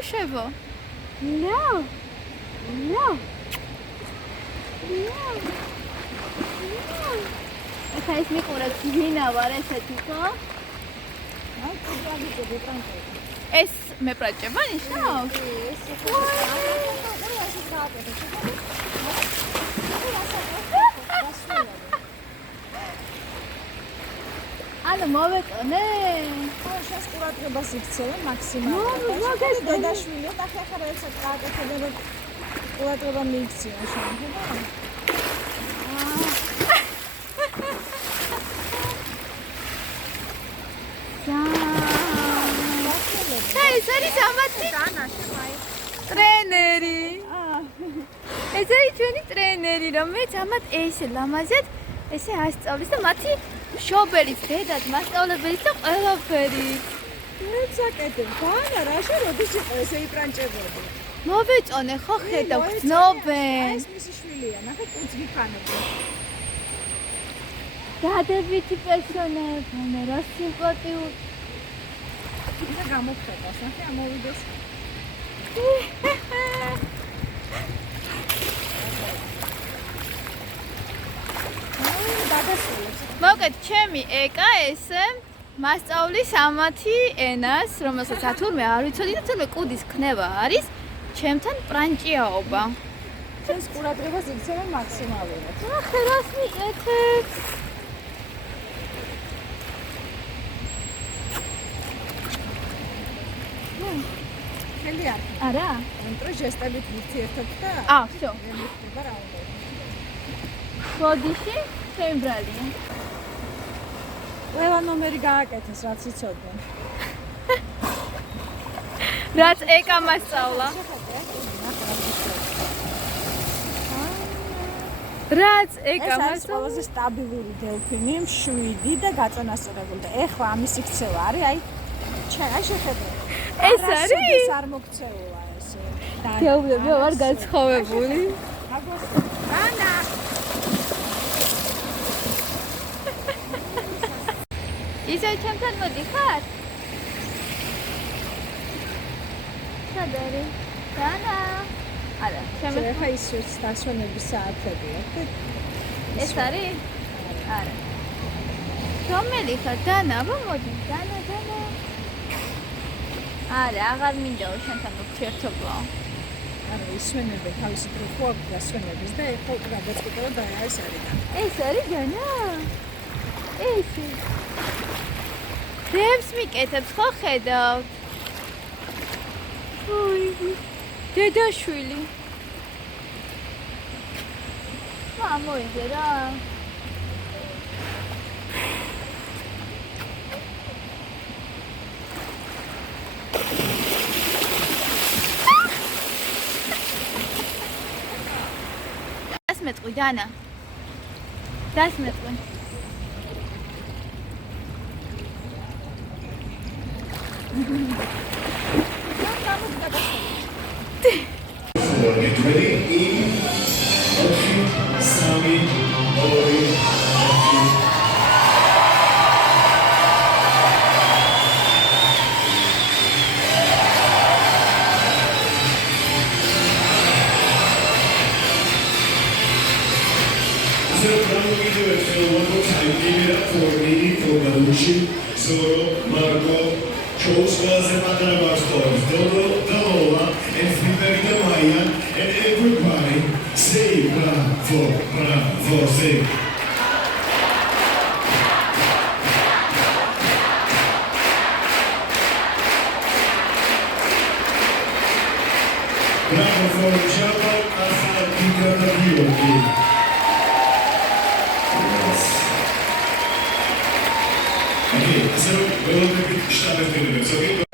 ბავშვებო? No. No. ეხა ის მიყურებს ვინა ვარ ესეთი ხო? ეს მეპრაჭება ნიშნავს? ანუ მოვეწონე? ხო, შენს ყურადღებას იქცევენ მაქსიმალურად. დედაშვილი, ახლა რაიცად გააკეთებენ, რომ ყურადღება მიიქცია შენ, ხო? ეს არის ამათი ტრენერი. ეს არის ჩვენი ტრენერი, რომელიც ამათ ესე ლამაზად ესე ასწავლის და მათი მშობელიც, დედაც, მასწავლებელიც და ყველაფერი. მეცაკეთებ, განა რა შენ როდის იყო ესე იპრანჭებოდი? მოვეწონე ხო ხედავ გრძნობენ. ეს მისი შვილია, ნახე კუც გიფანებს. დადებითი პერსონაჟია, რა სიმპათიური. და გამოხდება, ნახე ამოვიდეს. მოგეთ, ჩემი ეკა ესე მასწავლის ამათი ენას, რომელსაც თურმე არ ვიცოდი და თურმე კუდის ქნება არის, ჩემთან პრანჭიაობა. შენს ყურადღებას იქცევენ მაქსიმალურად. ახლა რას მიკეთებს? ხელი არ. არა? ანუ ჟესტებით ვურთიერთობ და всё. მიხდება რა უნდა. ხოდიში შემბრალია. ყველა ნომერი გააკეთეს, რაც იცოდნენ. რაც ეკა მასწავლა. რაც ეკა ეს არის მასწავლა. ყველაზე სტაბილური დელფინი, 7 და გაწონასწორებული და ეხლა ამის იქცევა არის, აი აი შეხედე. ეს არის? ეს არ მოქცეულა ესე. დიაუგები ვარ გაცხოვებული. ანა ისე ჩემთან მოდიხარ? სად არის? დანა. არა, ჩემი ეხლა ის დასვენების საათებია. ეს არის? არა. რომელი ხარ? დანა, აბა მოდი. დანა. არა, აღარ მინდა შენთან ურთიერთობა. არა, ისვენებენ თავისი დრო ხო აქვს დასვენების და ეხლა უკვე გადაწყვეტა და ეს არის და. ეს არის დანა? ეს დევს მიკეთებს ხო ხედავთ? ოი, დედაშვილი. მამოიდე რა. დასმეტყვი დანა. დასმეტყვი. Get ready in 3, 2, 1. So now we do it one more time. Give it up for Nini, for Marushi, Zoro, Marco, Choslas and Madarabastos, Dodo, Dalola, and Friderika Maya, and everybody say bravo, bravo, say. Bravo for Java, Asa, Pika, Dio. Okay, so we'll make it start with the